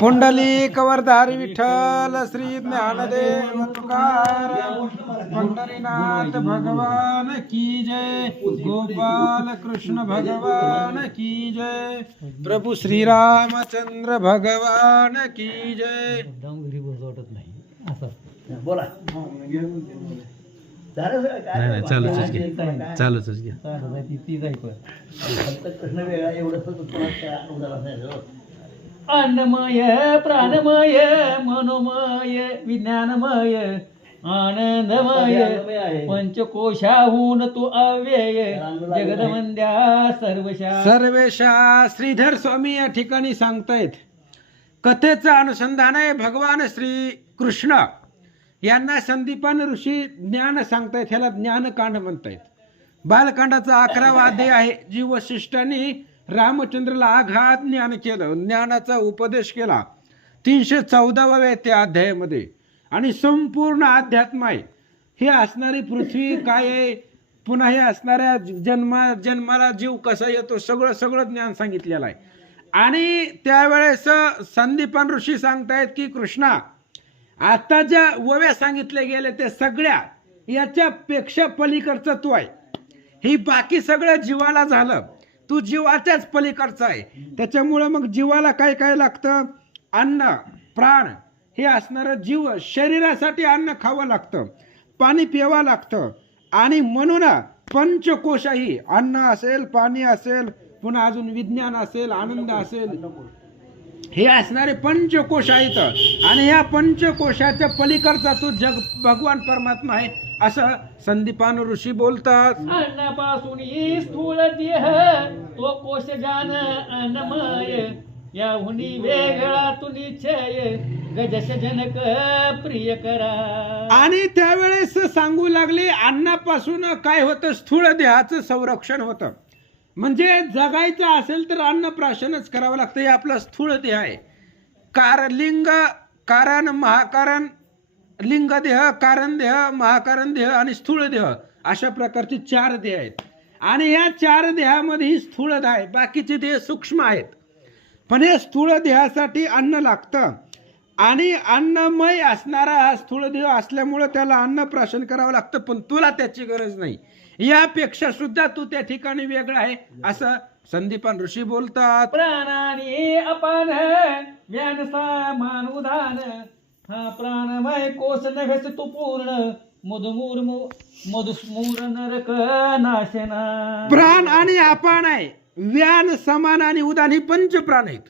कुंडली कवरधारी विठ्ठल श्री ज्ञानदेव तुकार पंढरीनाथ भगवान की जय। गोपाल कृष्ण भगवान की जय। प्रभू श्री रामचंद्र भगवान की जय। मुद्दाम घरी बसू वाटत नाही असं बोला झालं सगळं काय? नाही, नाही, चालूच आहे की. काय? चालूच घ्या चालत आहे ती तीच ऐकू फक्त कृष्ण वेगळा एवढं अन्नमय प्राणमय मनोमय विज्ञानमय आनंदमय. पंचकोशाहून तू अव्यय जगदवंद्या सर्वशा सर्वेशा श्रीधर स्वामी या ठिकाणी सांगतायत. कथेचं अनुसंधान आहे भगवान श्री कृष्ण. यांना संदीपान ऋषी ज्ञान सांगतायत ह्याला ज्ञानकांड म्हणतायत. बालकांडाचा अकरावा अध्याय आहे जी वशिष्ठांनी रामचंद्राला आघात ज्ञान केलं ज्ञानाचा उपदेश केला. तीनशे चौदाव्या त्या अध्यायामध्ये. आणि संपूर्ण अध्यात्म आहे. हे असणारी पृथ्वी काय आहे? पुन्हा हे असणाऱ्या जन्मा जन्माला जीव कसा येतो? सगळं सगळं ज्ञान सांगितलेलं आहे. आणि त्यावेळेस संदीपान ऋषी सांगतायत की कृष्णा आता ज्या वव्या सांगितल्या गेल्या ते सगळ्या याच्यापेक्षा पलीकडचं तू आहे. ही बाकी सगळं जीवाला झालं. तू जीवाच्याच पलीकडचा आहे. त्याच्यामुळं मग जीवाला काय काय लागतं? अन्न प्राण हे असणारं जीव शरीरासाठी अन्न खावं लागतं. पाणी प्यावं लागतं. आणि म्हणून पंचकोशाही अन्न असेल पाणी असेल पुन्हा अजून विज्ञान असेल आनंद असेल हे असणारे पंचकोश आहेत. आणि या पंचकोशाच्या पलीकडचा तो जग भगवान परमात्मा आहे. असं संदीपान ऋषी बोलतात. अन्नापासून स्थूल देह तो कोश जान अन्नमय. याहुनी वेगळा तू निश्चय गजश जनक प्रिय करा. आणि त्यावेळेस सांगू लागले अन्नापासून काय होतं? स्थूळ देहाचं संरक्षण होतं. म्हणजे जगायचं असेल तर अन्न प्राशनच करावं लागतं. हे आपलं स्थूळ देह आहे. कार लिंग कारण महाकारण लिंग देह कारण देह महाकारण देह आणि स्थूळ देह अशा प्रकारचे चार देह आहेत. आणि या चार देहामध्ये ही स्थूळ देह आहे. बाकीचे देह सूक्ष्म आहेत. पण हे स्थूळ देहासाठी अन्न लागतं. आणि अन्नमय असणारा हा स्थूळ देह असल्यामुळं त्याला अन्न प्राशन करावं लागतं. पण तुला त्याची गरज नाही. यापेक्षा सुद्धा तू त्या ठिकाणी वेगळा आहे असं संदीपान ऋषी बोलतात. प्राणाने अपान ज्ञान सामान उदान हा प्राणमय कोश नभेस तू पूर्ण. मधुमूर मधुस्मूर नरक नाशना. प्राण आणि अपान आहे. व्यान समान आणि उदान ही पंचप्राण आहेत.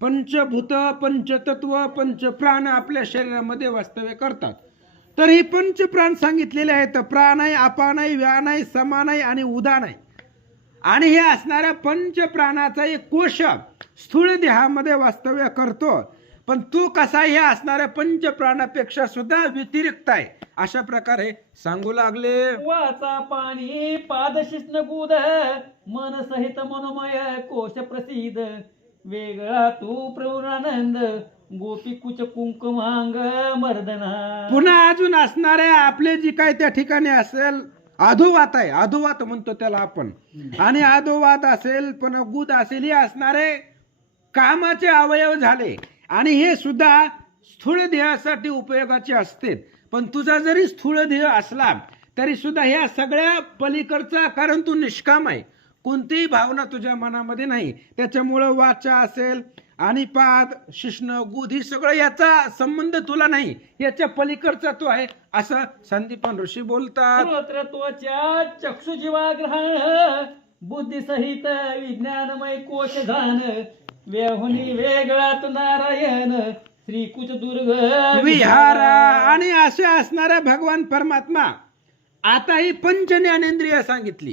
पंचभूत पंचतत्व पंचप्राण आपल्या शरीरामध्ये वास्तव्य करतात. तर ही पंचप्राण सांगितलेले आहेत. प्राण आहे अपान आहे व्यान आहे समान आहे आणि उदान आहे. आणि हे असणाऱ्या पंचप्राणाचा एक कोश स्थूळ देहामध्ये वास्तव्य करतो. पण तू कसा हे असणाऱ्या पंचप्राणापेक्षा सुद्धा व्यतिरिक्त आहे. अशा प्रकारे सांगू लागले. वाचा पाणी पादशिष्ण गुद मन सहित मनोमय कोश प्रसिद्ध. वेगळा तू प्रौरानंद गोपी कुच कुंकुमांग मर्दना. पुन्हा अजून असणाऱ्या आपले जी काय त्या ठिकाणी असेल अधोवात आहे. अधोवात म्हणतो त्याला आपण. आणि अधोवात असेल पण गुद असेल हे असणारे कामाचे अवयव झाले. आणि हे सुद्धा स्थूळ देहासाठी उपयोगाचे असते. पण तुझा जरी स्थूळ देह असला तरी सुद्धा ह्या सगळ्या पलीकडचा कारण तू निष्काम आहे. कोणतीही भावना तुझ्या मनामध्ये नाही. त्याच्यामुळं वाचा असेल आणि पाद शिष्ण गुधी ही सगळं याचा संबंध तुला नाही. याच्या पलीकडचा तो आहे असं संदीपान ऋषी बोलतात. त्वचा चक्षु जीवाग्रहण बुद्धी सहित विज्ञानमय कोश धान व्यहुनी वेगळा तू नारायण श्री कुच दुर्ग विहारा आणि असे असणाऱ्या भगवान परमात्मा आता ही पंच ज्ञानेंद्रिय सांगितली.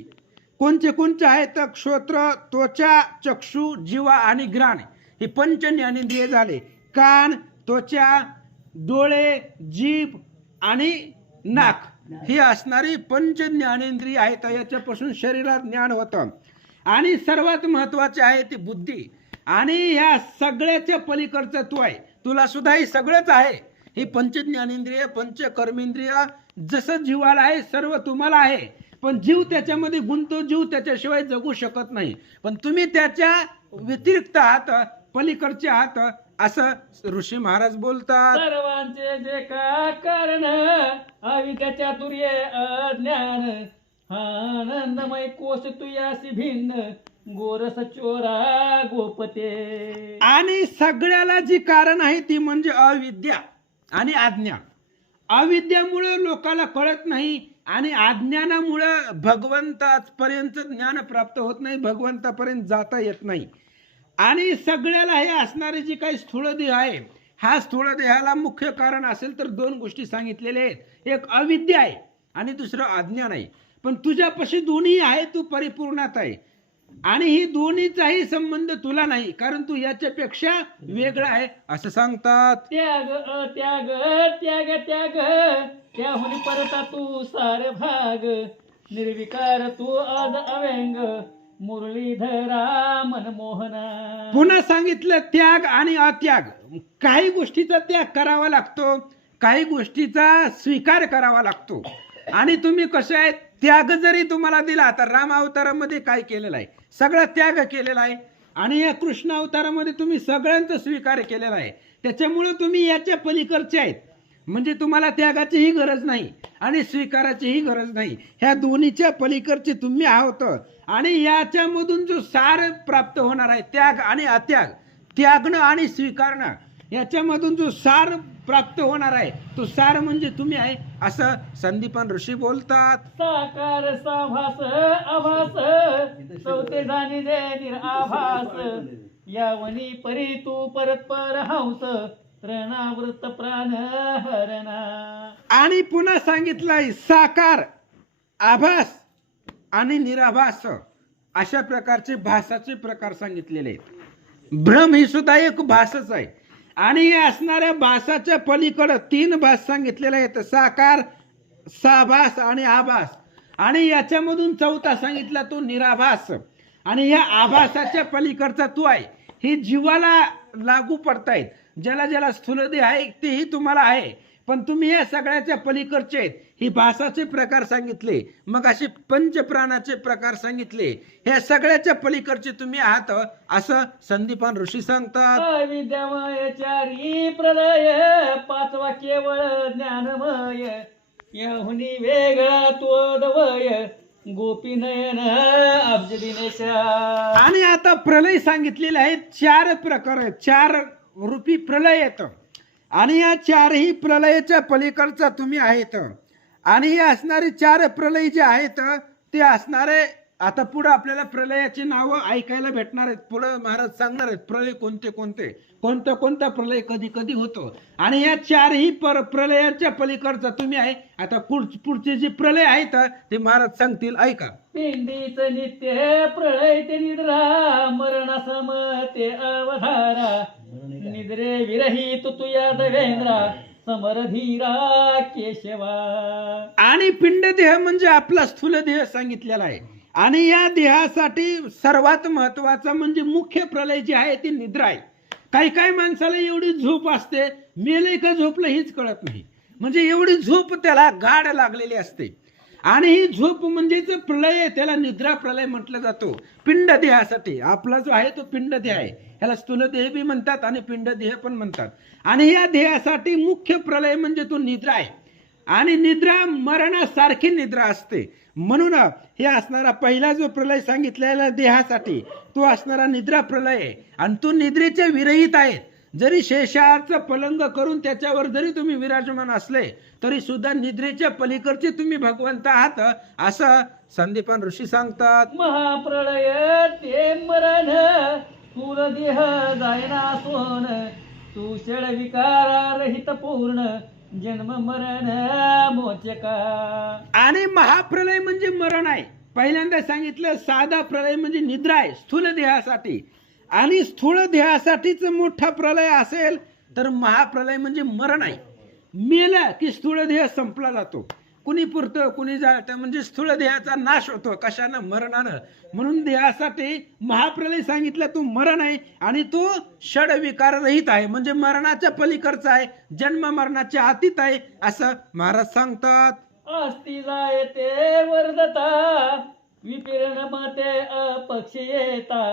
कोणचे कोणचे आहेत क्षोत्र त्वचा चक्षु जीवा आणि ग्राण ही पंच ज्ञानेंद्रिय झाले. कान त्वचा डोळे जीभ आणि नाक ही असणारी पंच ज्ञानेंद्रिय आहेत याच्यापासून शरीरात ज्ञान होतं. आणि सर्वात महत्त्वाचे आहे ती बुद्धी. आणि ह्या सगळ्याच्या पलीकडचं तू आहे. तुला सुद्धा हे सगळंच आहे. ही पंच ज्ञानेंद्रिय पंच कर्मेंद्रिय जसं जीवाला आहे सर्व तुम्हाला आहे. पण जीव त्याच्यामध्ये गुंतो जीव त्याच्याशिवाय जगू शकत नाही. पण तुम्ही त्याच्या व्यतिरिक्त आहात पलीकडचे आहात असं ऋषी महाराज बोलतात. सर्वांचे जे का कारण अविद्या चातुर्य अज्ञान. आनंदमय कोश तुयासी भिन्न. गोरस चोरा गोपते. आणि सगळ्याला जी कारण आहे ती म्हणजे अविद्या आणि आज्ञा. अविद्यामुळं लोकाला कळत नाही आणि अज्ञानामुळं भगवंतापर्यंत ज्ञान प्राप्त होत नाही भगवंतापर्यंत जाता येत नाही. आणि सगळ्याला हे असणारे जी काही स्थूळ देह आहे हा स्थूळ देहाला मुख्य कारण असेल तर दोन गोष्टी सांगितलेल्या आहेत. एक अविद्या आहे आणि दुसरं अज्ञान आहे पण तुझ्यापाशी दोन्ही आहे तू परिपूर्णात आहे. आणि ही दोन्हीचाही संबंध तुला नाही कारण तू याच्यापेक्षा वेगळा आहे असं सांगतात. त्याग अत्याग त्याग त्याग. त्याहुनी परता तू सार भाग. निर्विकार तू आज अव्यंग. मुरलीधरा मनमोहना. पुन्हा सांगितलं त्याग आणि अत्याग. काही गोष्टीचा त्याग करावा लागतो काही गोष्टीचा स्वीकार करावा लागतो. आणि तुम्ही कसं आहे त्याग जरी तुम्हाला दिला तर राम अवतारामध्ये काय केलेलं आहे? सगळा त्याग केलेला आहे. आणि या कृष्ण अवतारामध्ये तुम्ही सगळ्यांचा स्वीकार केलेला आहे. त्याच्यामुळं तुम्ही याच्या पलीकडचे आहेत. म्हणजे तुम्हाला त्यागाचीही गरज नाही आणि स्वीकाराचीही गरज नाही. ह्या दोन्हीच्या पलीकडचे तुम्ही आहोत. आणि याच्यामधून जो सार प्राप्त होणार आहे त्याग आणि अत्याग त्यागणं आणि स्वीकारणं याच्यामधून जो सार प्राप्त होणार आहे. तो सार म्हणजे तुम्ही आहे असं संदीपन ऋषी बोलतात. साकार साभास आभास चौथे जाणी जे निराभास. यावनी परी तू परस्पर हंस त्रणावृत प्राण हरणा. आणि पुन्हा सांगितलंय साकार आभास आणि निराभास. अशा प्रकारचे भासाचे प्रकार सांगितलेले आहेत. भ्रम ही सुद्धा एक भासच आहे. आणि या असणाऱ्या भासाच्या पलीकडं तीन भास सांगितलेले आहेत. साकार साभास आणि आभास आणि याच्यामधून चौथा सांगितला तो निराभास. आणि या आभासाच्या पलीकडचा तू आहे. ही जीवाला लागू पडतायत. ज्याला ज्याला स्थूलदेह आहे तेही तुम्हाला आहे. पण तुम्ही या सगळ्याच्या पलीकडचे आहेत. ही भासाचे प्रकार सांगितले मग असे पंचप्राणाचे प्रकार सांगितले ह्या सगळ्याच्या पलीकडचे तुम्ही आहात असं संदीपान ऋषी सांगतात. अविद्यामय चारी प्रलय पाचवा केवळ ज्ञानमय. याहुनी वेगळा तो दवय गोपी नयन अब्ज दिनेशा आणि आता प्रलय सांगितलेले आहेत चार प्रकार आहेत चार रूपी प्रलय येत आणि या चारही प्रलयाच्या पलीकडचा तुम्ही आहेत. आणि हे असणारे चार प्रलय जे आहेत ते असणारे आता पुढे आपल्याला प्रलयाची नावं ऐकायला भेटणार आहेत. पुढे महाराज सांगणार आहेत प्रलय कोणते कोणते? कोणता कोणता प्रलय कधी कधी होतो? आणि या चारही पर प्रलयाच्या पलीकडचा तुम्ही आहे. आता पुढ- पुढचे जे प्रलय आहेत ते महाराज सांगतील. ऐका. पिंडीच नित्य प्रळय ते निद्रा मरण सम ते अवधारा. निद्रे विरहित तुया देवेंद्रा समरधीरा केशवा. आणि पिंडदेह म्हणजे आपला स्थूल देह सांगितलेला आहे. आणि या देहासाठी सर्वात महत्वाचं म्हणजे मुख्य प्रलय जे आहे ती निद्रा आहे. काही काही माणसाला एवढी झोप असते मेले का झोपलं हेच कळत नाही. म्हणजे एवढी झोप त्याला गाढ लागलेली असते. आणि ही झोप म्हणजेच प्रलय आहे त्याला निद्रा प्रलय म्हटलं जातो. पिंड देहासाठी. आपला जो आहे तो पिंड देह आहे. ह्याला स्थूल देह बी म्हणतात आणि पिंड देह पण म्हणतात. आणि या देहासाठी मुख्य प्रलय म्हणजे तो निद्रा आहे. आणि निद्रा मरणासारखी निद्रा असते. म्हणून हे असणारा पहिला जो प्रलय सांगितलेला देहासाठी तो असणारा निद्रा प्रलय आहे. आणि तो निद्रेचे विरहित आहे जरी शेषाचा पलंग करून त्याच्यावर जरी तुम्ही विराजमान असले तरी सुद्धा निद्रेच्या पलीकडचे तुम्ही भगवंत आहात असं संदीपान ऋषी सांगतात. महाप्रळय ते मरण तुल देह जायना सोन तू शेळ विकारा रहित पूर्ण. जन्म मरण मोचका. आणि महाप्रलय म्हणजे मरण आहे. पहिल्यांदा सांगितलं साधा प्रलय म्हणजे निद्रा आहे स्थूल देहासाठी. आणि स्थूल देहासाठीच मोठा प्रलय असेल तर महाप्रलय म्हणजे मरण आहे. मेला की स्थूळ देह संपला जातो. कुणी पुरतं कुणी जाळतं म्हणजे स्थूळ देहाचा नाश होतो कशानं? मरणानं. म्हणून देहासाठी महाप्रलय सांगितलं तू मरण आहे आणि तो षडविकार रहित आहे. म्हणजे मरणाच्या पलीकडचा आहे जन्म मरणाच्या आतीत आहे असं महाराज सांगतात. अस्ति जायते वर्धता विपिरण मते अपक्ष येता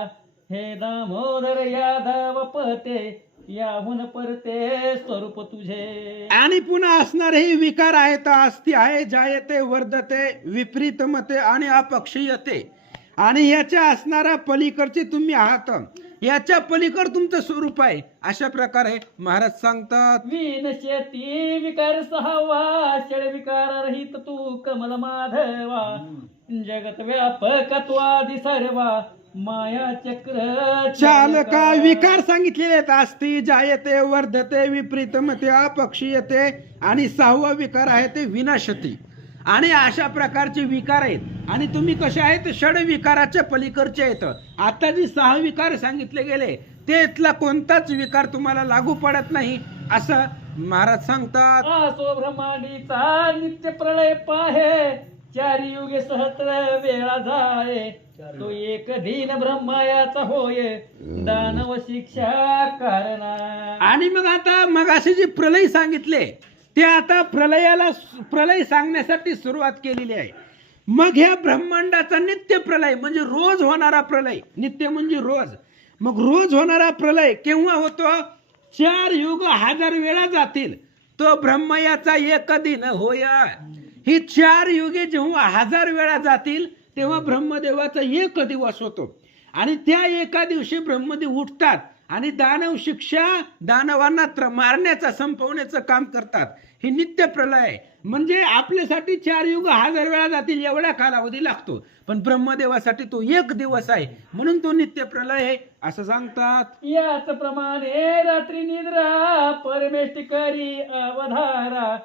हे दामोदर यादव पते याहून परते स्वरूप तुझे. आणि पुन्हा असणारे हे विकार आहेत अस्ति आहे जायते वर्धते विपरीतमते आणि अपक्षीयते. आणि याच्या असणाऱ्या पलीकडचे तुम्ही आहात. याच्या पलीकड तुमचं स्वरूप आहे. अशा प्रकारे महाराज सांगतात. वीन शेती विकार सहावा विकार रहित तू कमल माधवा. जगत व्यापक त्वादी सर्वा. माया चक्र चालका विकार सांगितलेले आहेत. अस्ति जायते वर्धते विपरीतमते अपक्षीयते आणि सहावा विकार आहे ते विनाशती. आणि अशा प्रकारचे विकार आहेत. आणि तुम्ही कसे आहेत? षड विकाराच्या पलीकडचे आहेत. आता जी सहा विकार सांगितले गेले त्यातला कोणताच विकार तुम्हाला लागू पडत नाही असं महाराज सांगतात. नित्य प्रलय पाहे. चारी युगे सहस्र वेळा जाय. तो एक दिन ब्रह्मायाचा होय. दानव शिक्षा कारणा आणि मग आता मग असे जे प्रलय सांगितले ते आता प्रलयाला प्रलय सांगण्यासाठी सुरुवात केलेली आहे. मग ह्या ब्रह्मांडाचा नित्य प्रलय म्हणजे रोज होणारा प्रलय नित्य म्हणजे रोज. मग रोज होणारा प्रलय केव्हा होतो? चार युग हजार वेळा जातील. तो ब्रह्मयाचा एक दिन होय. ही चार युगे जेव्हा हजार वेळा जातील तेव्हा ब्रह्मदेवाचा एक दिवस होतो. आणि त्या एका दिवशी ब्रह्मदेव उठतात आणि दानव शिक्षा दानवांना त्र मारण्याचा संपवण्याचं काम करतात. हे नित्य प्रलय आहे. म्हणजे आपल्यासाठी चार युग हजार वेळा जातील एवढा कालावधी लागतो. पण ब्रह्मदेवासाठी तो एक दिवस आहे. म्हणून तो नित्य प्रलय आहे असं सांगतात. याच प्रमाणे रात्री निद्रा परमेष्टी करी अवधारा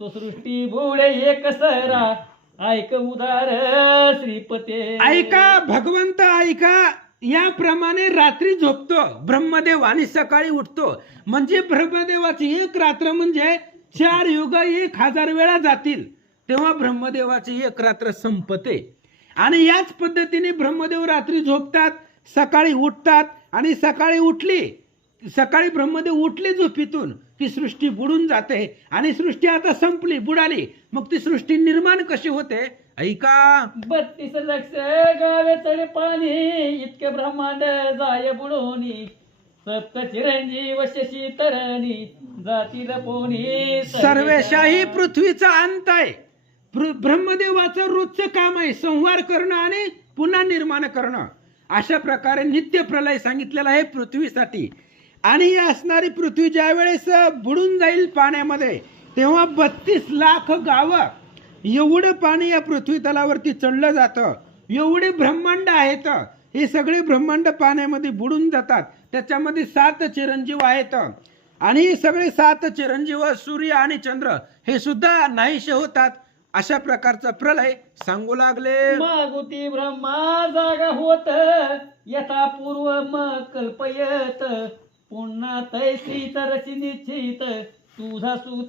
तो सृष्टी बुडे एक सरा. ऐक उदार श्रीपते. ऐका भगवंत ऐका. याप्रमाणे रात्री झोपतो. ब्रह्मदेव आणि सकाळी उठतो. म्हणजे ब्रह्मदेवाची एक रात्र म्हणजे चार युग एक हजार वेळा जातील. तेव्हा ब्रह्मदेवाची एक रात्र संपते. आणि याच पद्धतीने ब्रह्मदेव रात्री झोपतात सकाळी उठतात आणि सकाळी उठली. सकाळी ब्रह्मदेव उठले झोपीतून. ती सृष्टी बुडून जाते आणि सृष्टी आता संपली बुडाली. मग ती सृष्टी निर्माण कशी होते? ऐका. बत्तीस लक्ष गावे चढे पाणी इतके ब्रह्मांड जाय बुडोनी. सप्त चिरंजीव शशी तरणी जातील पोनी सर्वेशाही पृथ्वीचा अंत आहे. ब्रह्मदेवाचं रोजचं काम आहे संहार करणं आणि पुन्हा निर्माण करणं. अशा प्रकारे नित्य प्रलय सांगितलेला आहे पृथ्वीसाठी. आणि ही असणारी पृथ्वी ज्या वेळेस बुडून जाईल पाण्यामध्ये तेव्हा बत्तीस लाख गावं एवढं पाणी या पृथ्वी तलावरती चढलं जातं. एवढे ब्रह्मांड आहेत. हे सगळे ब्रह्मांड पाण्यामध्ये बुडून जातात. त्याच्यामध्ये सात चिरंजीव आहेत. आणि हे सगळे सात चिरंजीव सूर्य आणि चंद्र हे सुद्धा नाहीसे होतात. अशा प्रकारचा प्रलय सांगू लागले. मागुती ब्रह्मा जागा होत यथा पूर्व मग कल्पयत पुन्हा तैसी तरसी निश्चित तुझा सूत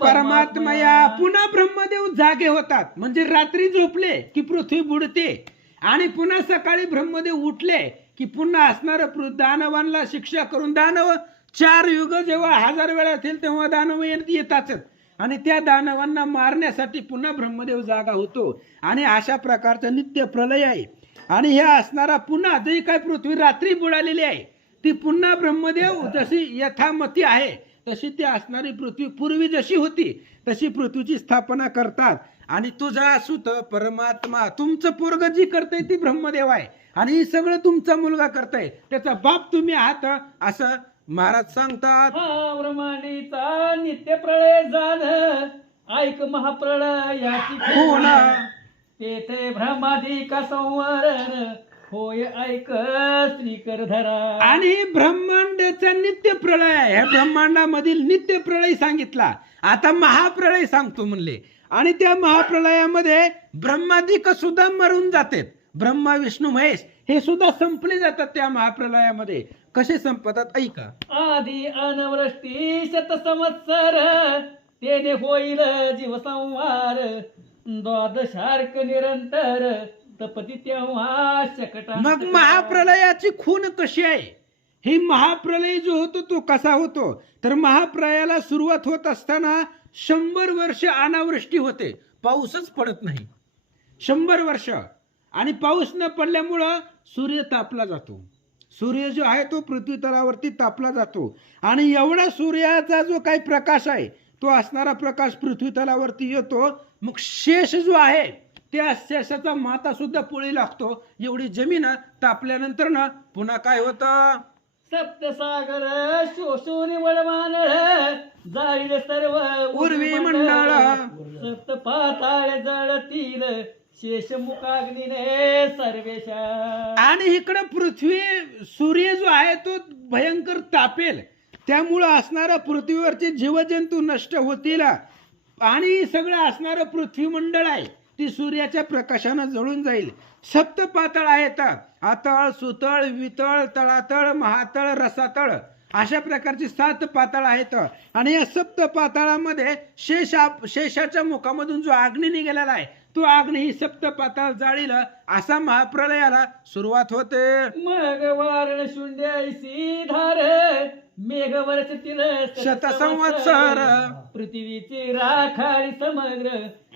परमात्मया पुन्हा ब्रह्मदेव जागे होतात. म्हणजे रात्री झोपले की पृथ्वी बुडते आणि पुन्हा सकाळी ब्रह्मदेव उठले की पुन्हा असणार दानवांना शिक्षा करून दानव चार युग जेव्हा हजार वेळा असेल तेव्हा दानव येत- येतातच. आणि त्या दानवांना मारण्यासाठी पुन्हा ब्रह्मदेव जागा होतो. आणि अशा प्रकारचं नित्य प्रलय आहे. आणि हे असणारा पुन्हा जी काय पृथ्वी रात्री बुडालेली आहे. ती पुन्हा ब्रह्मदेव जशी यथामती आहे तशी ती असणारी पृथ्वी पूर्वी जशी होती तशी पृथ्वीची स्थापना करतात. आणि तुझा सुत परमात्मा तुमचं पोरग जी करतय ती ब्रह्मदेव आहे. आणि हे सगळं तुमचा मुलगा करताय. त्याचा बाप तुम्ही आहात असं महाराज सांगतात. ब्रह्मांडीचा नित्य प्रळय जाण ऐक महाप्रळय याची हो. तेथे ब्रह्मादिका संवरण. होय ऐक श्रीकर धरा. आणि ब्रह्मांडाचा नित्य प्रळय आहे ह्या ब्रह्मांडामधील नित्य प्रळय सांगितला. आता महाप्रळय सांगतो म्हणले. आणि त्या महाप्रलयामध्ये ब्रह्मादिक सुद्धा मरून जातात. ब्रह्मा विष्णू महेश हे सुद्धा संपले जातात त्या महाप्रलयामध्ये. कसे संपतात ऐका. आधी अनवृष्टी शत संवत्सर तेने होईल जीव संहार द्वादशार्क निरंतर तपती तेव्हा शकटा मग महाप्रलयाची खून कशी आहे? ही महाप्रलय जो होतो तो कसा होतो? तर महाप्रलयाला सुरुवात होत असताना शंभर वर्ष अनावृष्टी होते. पाऊसच पडत नाही. शंभर वर्ष. आणि पाऊस न पडल्यामुळं सूर्य तापला जातो. सूर्य जो आहे तो पृथ्वी तलावरती तापला जातो. आणि एवढा सूर्याचा जो काही प्रकाश आहे तो असणारा प्रकाश पृथ्वी तलावरती येतो. मग शेष जो आहे त्या शेषाचा माता सुद्धा पोळी लागतो. एवढी जमीन तापल्यानंतर ना पुन्हा काय होतं? सप्तसागर शोषून वळवानळ जाईल सर्व उर्वी मंडळ. सप्त पाताळ जळतील शेष मुखाग्नीने सर्वेशा आणि इकडं पृथ्वी सूर्य जो आहे तो भयंकर तापेल. त्यामुळं असणारा पृथ्वीवरचे जीवजंतू नष्ट होतील. आणि सगळं असणारं पृथ्वी मंडळ आहे. ती सूर्याच्या प्रकाशानं जळून जाईल. सप्त पातळ आहेत. आतळ सुतळ वितळ तळातळ महातळ रसातळ. अशा प्रकारची सात पातळ आहेत. आणि या सप्त पाताळामध्ये शेषा शेषाच्या मुखामधून जो अग्नी निघालेला आहे तो अग्नी ही सप्त पाताळ जाळील असा महाप्रलयाला सुरुवात होते. मग वारण शून्यासी धारे मेघ वर्षतील शतसंवत्सर. पृथ्वीची राखाडी समग्र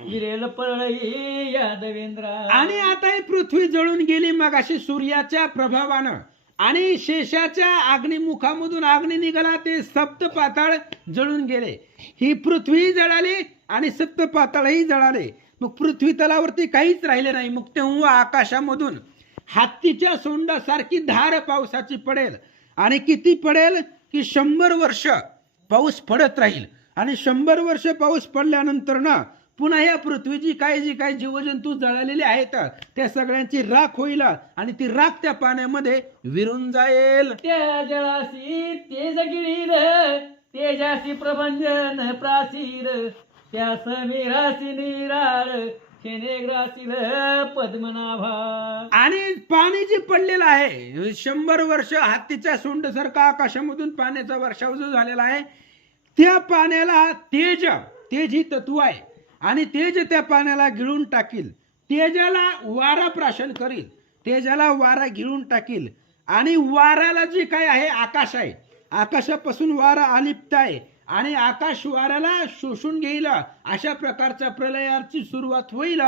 विरेल पळई या देवेंद्रा. आणि आता ही पृथ्वी जळून गेली मग अशी सूर्याच्या प्रभावानं. आणि शेषाच्या अग्निमुखामधून अग्नी निघाला ते सप्त पाताळ जळून गेले. ही पृथ्वी जळाली आणि सप्त पाताळही जळाले. मग पृथ्वी तलावरती काहीच राहिले नाही. मग तेव्हा आकाशामधून हत्तीच्या सोंडासारखी धार पावसाची पडेल. आणि किती पडेल? की शंभर वर्ष पाऊस पडत राहील. आणि शंभर वर्ष पाऊस पडल्यानंतर ना पुन्हा या पृथ्वीची काही जी काही जीवजंतू जळालेले आहेत त्या सगळ्यांची राख होईल आणि ती राख त्या पाण्यामध्ये विरून जाईल. त्या जळासी तेज गिरीर तेजासी प्रभंजन प्राचीर त्या समीरासी निराळ पद्मनाभा. आणि पाणी जे पडलेलं आहे शंभर वर्ष हत्तीच्या सोंडसारखा आकाशामधून पाण्याचा वर्षाव जो झालेला आहे त्या पाण्याला तेज तेज ही तत्व आहे. आणि तेज त्या पाण्याला गिळून टाकील. तेजाला वारा प्राशन करील. तेजाला वारा गिळून टाकील. आणि वाराला जे काय आहे आकाश आहे. आकाशापासून वारा अलिप्त आहे. आणि आकाश वाऱ्याला शोषून घेईल. अशा प्रकारच्या प्रलयाची सुरुवात होईल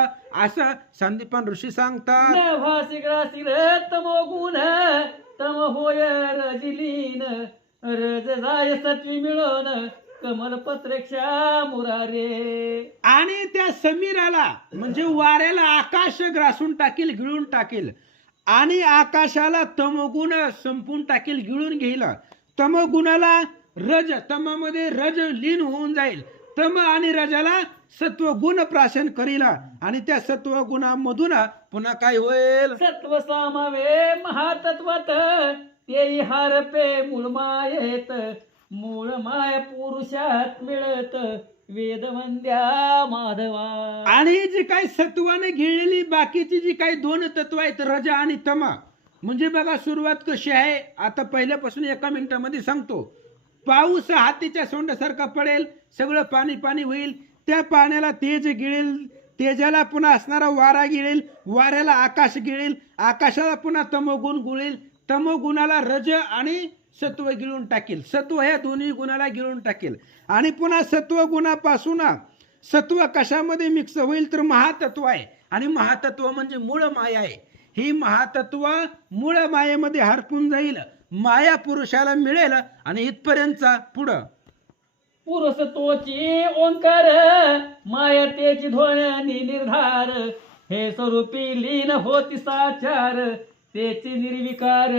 असं संदीपान ऋषी सांगतात. ग्रासील तमो गुण तम होय रजिलीन. रज जाय सत्वी मिळवण कमल पत्रेक्षा मुरारे. आणि त्या समीराला म्हणजे वाऱ्याला आकाश ग्रासून टाकील गिळून टाकील. आणि आकाशाला तमगुण संपून टाकील गिळून घेईल. तमगुणाला रज तमामध्ये रज लीन होऊन जाईल. तम आणि रजाला सत्व गुण प्राशन करील. आणि त्या सत्व गुणामधून पुन्हा काय होईल? सत्व सामावे महातत्वात ते हारपे मूळ मायेत. मूळ माय पुरुषात मिळत वेदवंद्या माधवा. आणि जी काही सत्वाने गिळलेली बाकीची जी काही दोन तत्व आहेत रजा आणि तमा. म्हणजे बघा सुरुवात कशी आहे? आता पहिल्यापासून एका मिनिटामध्ये सांगतो. पाऊस हातीच्या सोंडासारखा पडेल सगळं पाणी पाणी होईल. त्या पाण्याला तेज गिळेल तेजाला पुन्हा असणारा वारा गिळेल वाऱ्याला आकाश गिळेल आकाशाला पुन्हा तमोगुण गुळेल. तमोगुणाला रज आणि सत्व गिळून टाकेल. सत्व ह्या दोन्ही गुणाला गिळून टाकेल. आणि पुन्हा सत्व गुणापासून सत्व कशामध्ये मिक्स होईल तर महातत्व आहे. आणि महातत्व म्हणजे मूळ माया आहे. ही महातत्व मूळ मायेमध्ये हरपून जाईल. माया पुरुषाला मिळेल आणि इथपर्यंतचा पुढं. पुरुष तोची ओंकार माया तेची ध्वनी निर्धार. हे स्वरूपी लीन होती साचार तेचे निर्विकार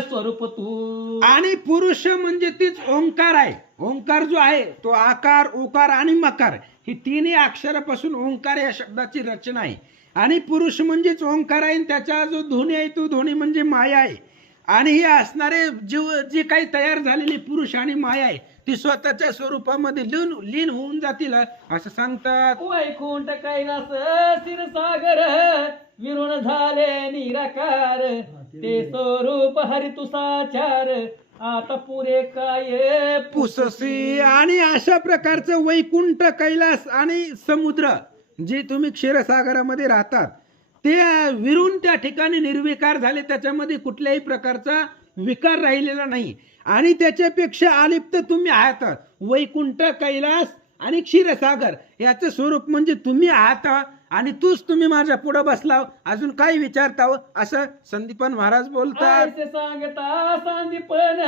स्वरूप तू. आणि पुरुष म्हणजे तीच ओंकार आहे. ओंकार जो आहे तो आकार ओकार आणि मकार. ही तिन्ही अक्षरापासून ओंकार या शब्दाची रचना आहे. आणि पुरुष म्हणजेच ओंकार आहे आणि त्याचा जो ध्वनी आहे तो ध्वनी म्हणजे माया आहे. आणि ही असणारे जीव जी काही तयार झालेली पुरुष आणि माया आहे ती स्वतःच्या स्वरूपामध्ये लीन लीन होऊन जातील असं सांगतात. वैकुंठ कैलास क्षीरसागर विरुण झाले निराकार. ते स्वरूप हरी तू साचार आता पुरे काय पुससी आणि अशा प्रकारचं वैकुंठ कैलास आणि समुद्र जे तुम्ही क्षीरसागरामध्ये राहतात ते विरून त्या ठिकाणी निर्विकार झाले त्याच्यामध्ये कुठल्याही प्रकारचा विकार राहिलेला नाही. आणि त्याच्यापेक्षा अलिप्त तुम्ही आहात. वैकुंठ कैलास आणि क्षीरसागर याचं स्वरूप म्हणजे तुम्ही आहात आणि तूच तुम्ही माझ्या पुढे बसलाव. अजून काय विचारताव? असं संदीपन महाराज बोलतात. सांगता संदीपन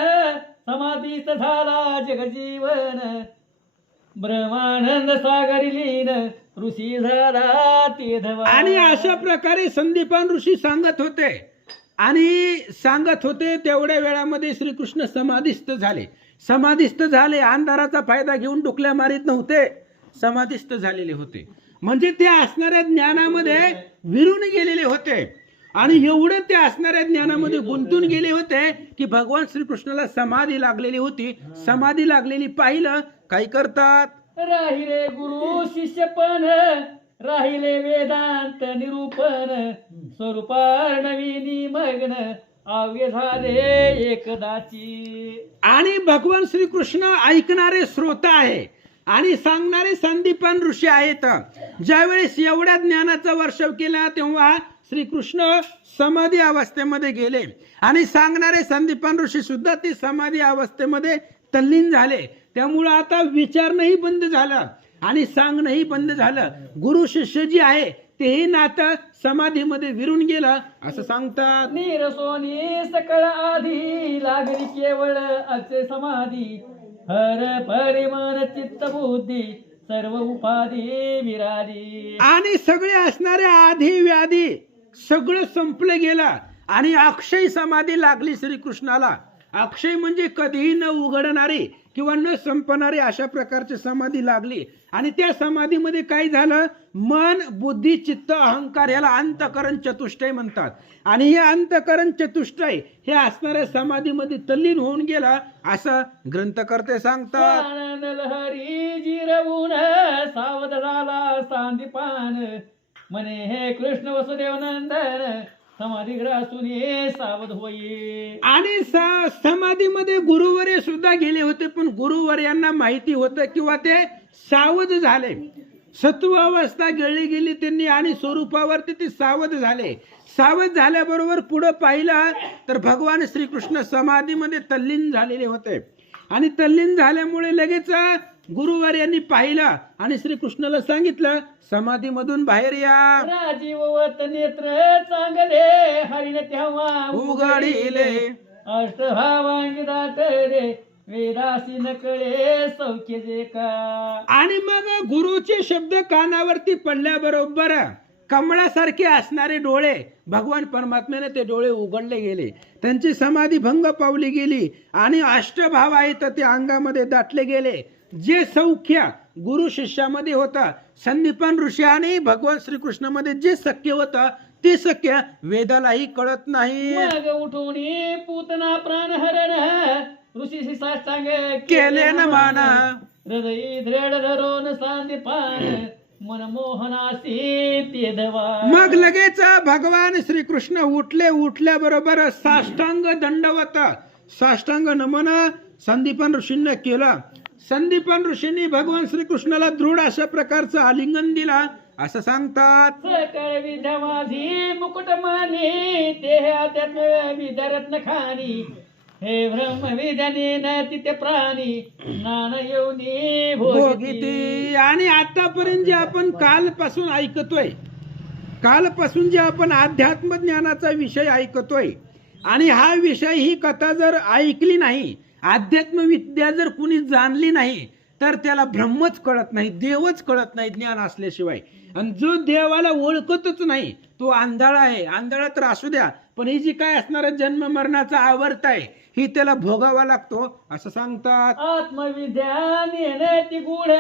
समाधीत झाला जगजीवन. ब्रह्मानंद सागरी लीन ऋषी झाला ते आणि अशा प्रकारे संदीपान ऋषी सांगत होते. आणि सांगत होते तेवढ्या वेळामध्ये श्रीकृष्ण समाधिस्थ झाले. समाधिस्थ झाले अंधाराचा फायदा घेऊन डुकल्या मारीत नव्हते. समाधिस्थ झालेले होते. म्हणजे ते असणाऱ्या ज्ञानामध्ये विरून गेलेले होते. आणि एवढं ते असणाऱ्या ज्ञानामध्ये गुंतून गेले होते की भगवान श्रीकृष्णाला समाधी लागलेली होती. समाधी लागलेली पाहिलं काय करतात? राहिले गुरु शिष्यपण राहिले वेदांत निरूपण स्वरूपार नवीनी मग्न आव्य झाले एकदाची. आणि भगवान श्रीकृष्ण ऐकणारे श्रोता आहे आणि सांगणारे संदीपन ऋषी आहेत. ज्यावेळेस एवढ्या ज्ञानाचा वर्षव केला तेव्हा श्रीकृष्ण समाधी अवस्थेमध्ये गेले. आणि सांगणारे संदीपन ऋषी सुद्धा ती समाधी अवस्थेमध्ये तल्लीन झाले. त्यामुळं आता विचारणंही बंद झालं आणि सांगणंही बंद झालं. गुरु शिष्य जी आहे तेही नातं समाधीमध्ये विरून गेलं असं सांगतात. नीर सोनी सकळ आधी लागली केवळ अक्षय समाधी. हर परिमान चित्त बुद्धी सर्व उपाधी विराली आणि सगळे असणारे आधी व्याधी सगळं संपलं गेलं. आणि अक्षय समाधी लागली श्रीकृष्णाला. अक्षय म्हणजे कधीही न उघडणारी किंवा न संपणारी अशा प्रकारची समाधी लागली. आणि त्या समाधीमध्ये काय झालं? मन बुद्धी चित्त अहंकार याला अंतकरण चतुष्टय म्हणतात. आणि हे अंतकरण चतुष्टय हे असणाऱ्या समाधीमध्ये तल्लीन होऊन गेला असं ग्रंथकर्ते सांगतात. सावध झाला सांदीपान म्हणे हे कृष्ण वसुदेव नंदन समाधी ग्रासून ये सावध होई आणि स- समाधीमध्ये गुरुवर्य सुद्धा गेले होते पण गुरुवर्यांना माहिती होतं किंवा ते सावध झाले. सत्व अवस्था गेली गेली त्यांनी आणि स्वरूपावरती ते सावध झाले. सावध झाल्याबरोबर पुढं पाहिलं तर भगवान श्रीकृष्ण समाधीमध्ये तल्लीन झालेले होते. आणि तल्लीन झाल्यामुळे लगेच गुरुवर्यांनी पाहिलं आणि श्रीकृष्णाला सांगितलं समाधीमधून बाहेर या. नेत्र चांगले हरिण तेव्हा उघडिले. अष्टभावांगी दाटले वेदासी नकळे सौख्य जे का. आणि मग गुरुचे शब्द कानावरती पडल्याबरोबर कमळासारखे असणारे डोळे भगवान परमात्म्याने ते डोळे उघडले गेले. त्यांची समाधी भंग पावली गेली आणि अष्टभाव आहेत ते अंगामध्ये दाटले गेले. जे सौख्य गुरु शिष्यामध्ये होतं संदीपन ऋषी आणि भगवान श्रीकृष्णामध्ये जे शक्य होतं ते शक्य वेदालाही कळत नाही. मग उठून पूतना प्राण हरण ऋषी साष्टांग केले न मान. हृदय दृढ धरून सांदीपान मग लगेच भगवान श्रीकृष्ण उठले उठल्याबरोबर साष्टांग दंडवत. साष्टांग नमन संदीपन ऋषींना केला. संदीपन ऋषींनी भगवान श्रीकृष्णाला दृढ अशा प्रकारचं आलिंगन दिला असं सांगतात. सकळ मुकुट मानी ते खानी. हे ब्रह्म विद्याने न तिथे प्राणी नाना येऊनी भोगिती. आणि आतापर्यंत जे आपण कालपासून ऐकतोय कालपासून जे आपण अध्यात्म ज्ञानाचा विषय ऐकतोय आणि हा विषय ही कथा जर ऐकली नाही अध्यात्मविद्या जर कुणी जाणली नाही तर त्याला ब्रह्मच कळत नाही देवच कळत नाही ज्ञान असल्याशिवाय. आणि जो देवाला ओळखतच नाही तो आंधळा आहे. आंधळा तर असू द्या पण ही जी काय असणार जन्म मरणाचा आवर्त आहे ही त्याला भोगावा लागतो. असं सांगतात. आत्मविद्या ती गुढ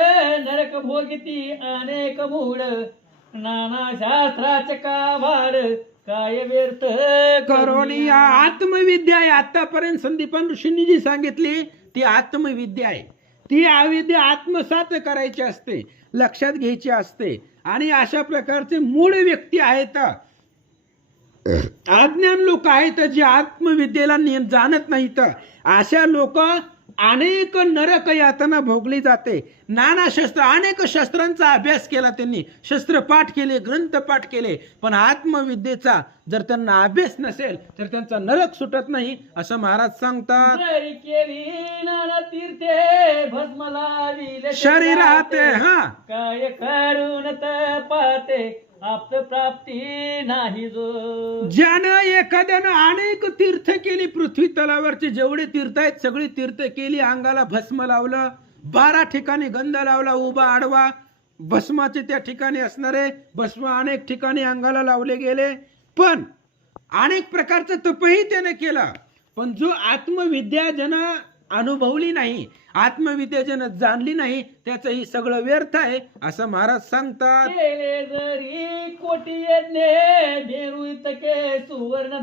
नरक भोगिती अनेक मूळ नाना शास्त्राचे काभार काय व्यर्थ करोणी आत्मविद्या आहे. आतापर्यंत संदीपन ऋषींनी जी सांगितली ती आत्मविद्या आहे. ती अविद्या आत्मसात करायची असते लक्षात घ्यायची असते. आणि अशा प्रकारचे मूळ व्यक्ती आहेत. अज्ञान लोक आहेत जे आत्मविद्येला नियम जाणत नाहीत. अशा लोक अनेक नरक यातना भोगली जाते. नाना शस्त्र अनेक शस्त्रांचा अभ्यास केला त्यांनी. शस्त्र पाठ केले ग्रंथ पाठ केले. पण आत्मविद्येचा जर त्यांना अभ्यास नसेल तर त्यांचा नरक सुटत नाही असं महाराज सांगतात. शरीरात हा. काय करून पाते आप प्राप्ती नाही जो. ज्यानं एखाद्यानं अनेक तीर्थ केली पृथ्वी तलावरची जेवढे तीर्थ आहेत सगळी तीर्थ केली अंगाला भस्म लावलं. बारा ठिकाणी गंध लावला उभा आडवा. भस्माचे त्या ठिकाणी असणारे भस्म अनेक ठिकाणी अंगाला लावले गेले. पण अनेक प्रकारचं तपही त्याने केला. पण जो आत्मविद्या अनुभवली नाही आत्मविद्या जाणली नाही त्याचं ही सगळं व्यर्थ आहे असं महाराज सांगतात. जरी कोटी सुवर्ण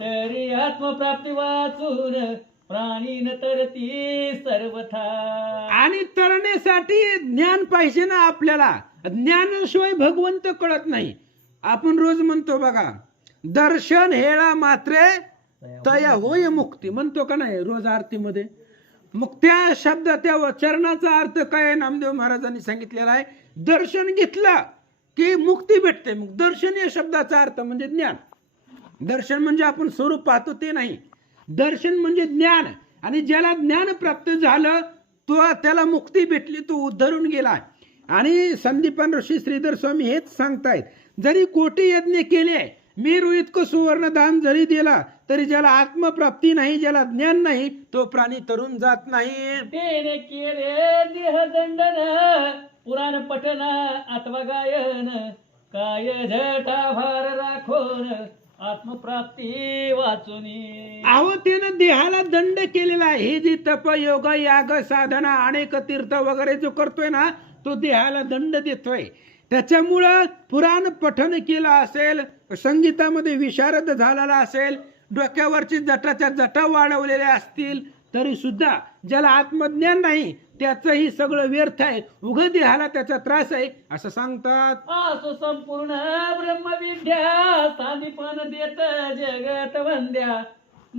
तरी आत्मप्राप्ती वाचून प्राणी न तरती सर्वथा. आणि तरण्यासाठी ज्ञान पाहिजे ना आपल्याला. ज्ञानाशिवाय भगवंत कळत नाही. आपण रोज म्हणतो बघा दर्शन हेळा मात्रे तया होय मुक्ती. म्हणतो का नाही रोज आरतीमध्ये? मग त्या शब्द त्या चरणाचा अर्थ काय नामदेव महाराजांनी सांगितलेला आहे दर्शन घेतलं की मुक्ती भेटते. मग दर्शन या शब्दाचा अर्थ म्हणजे ज्ञान. दर्शन म्हणजे आपण स्वरूप पाहतो ते नाही. दर्शन म्हणजे ज्ञान. आणि ज्याला ज्ञान प्राप्त झालं तो त्याला मुक्ती भेटली तो उद्धरून गेला. आणि संदीपन ऋषी श्रीधर स्वामी हेच सांगतायत जरी कोटी यज्ञ केले मेरू इतकं सुवर्ण दान जरी दिला तरी ज्याला आत्मप्राप्ती नाही ज्याला ज्ञान नाही तो प्राणी तरुण जात नाही. केले पुराण पठन अथवा गायन काय झटा भार राखोन आत्मप्राप्ती वाचून. अहो त्यानं देहाला दंड केलेला आहे. हे जे तप योग याग साधना अनेक तीर्थ वगैरे जो करतोय ना तो देहाला दंड देतोय. त्याच्यामुळं पुराण पठन केलं असेल संगीतामध्ये विशारद झालेला असेल डोक्यावरची जटाच्या जटा वाढवलेल्या असतील तरी सुद्धा ज्याला आत्मज्ञान नाही त्याचंही सगळं व्यर्थ आहे. उघ देहाला त्याचा त्रास आहे असं सांगतात. असो संपूर्ण ब्रह्मविद्या साधीपण देत जगत वंद्या.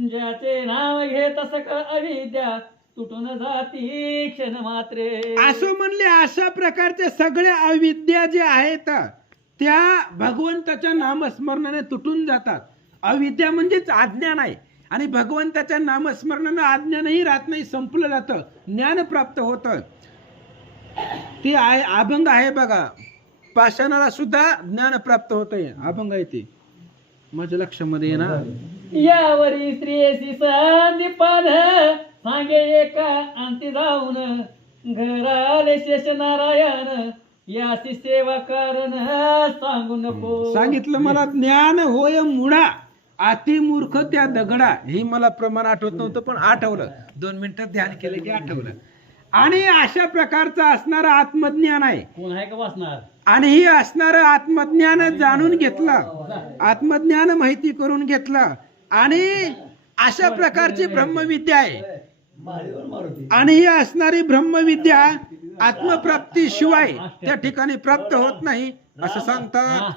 ज्याचे नाव घेत सक अविद्या तुटून जाती क्षण मात्रे. असं म्हणले अशा प्रकारच्या सगळ्या अविद्या ज्या आहेत त्या भगवंताच्या नामस्मरणाने तुटून जातात. अविद्या म्हणजेच अज्ञान आहे आणि भगवंताच्या नामस्मरणानं अज्ञानही राहत नाही संपलं जातं. ज्ञान प्राप्त होतं. ते आहे अभंग आहे बघा. पाषाणाला सुद्धा ज्ञान प्राप्त होतंय. अभंग आहे ते. माझ्या लक्षामध्ये येणार यावरी स्त्रियसी संदीपन सांगे एका अंती जाऊन घराले शेष नारायण. याची सेवा कारण सांगू नको. सांगितलं मला ज्ञान होय मुळा. अति मूर्ख त्या दगडा हे मला प्रमाण आठवत नव्हतं पण आठवलं. दोन मिनिटात ध्यान केलं की आठवलं. आणि अशा प्रकारचं असणारं आत्मज्ञान आहे. आणि ही असणारं आत्मज्ञान जाणून घेतलं. आत्मज्ञान माहिती करून घेतलं. आणि अशा प्रकारची ब्रह्मविद्या आहे. आणि ही असणारी ब्रह्मविद्या आत्मप्राप्ती शिवाय त्या ठिकाणी प्राप्त होत नाही असं सांगतात.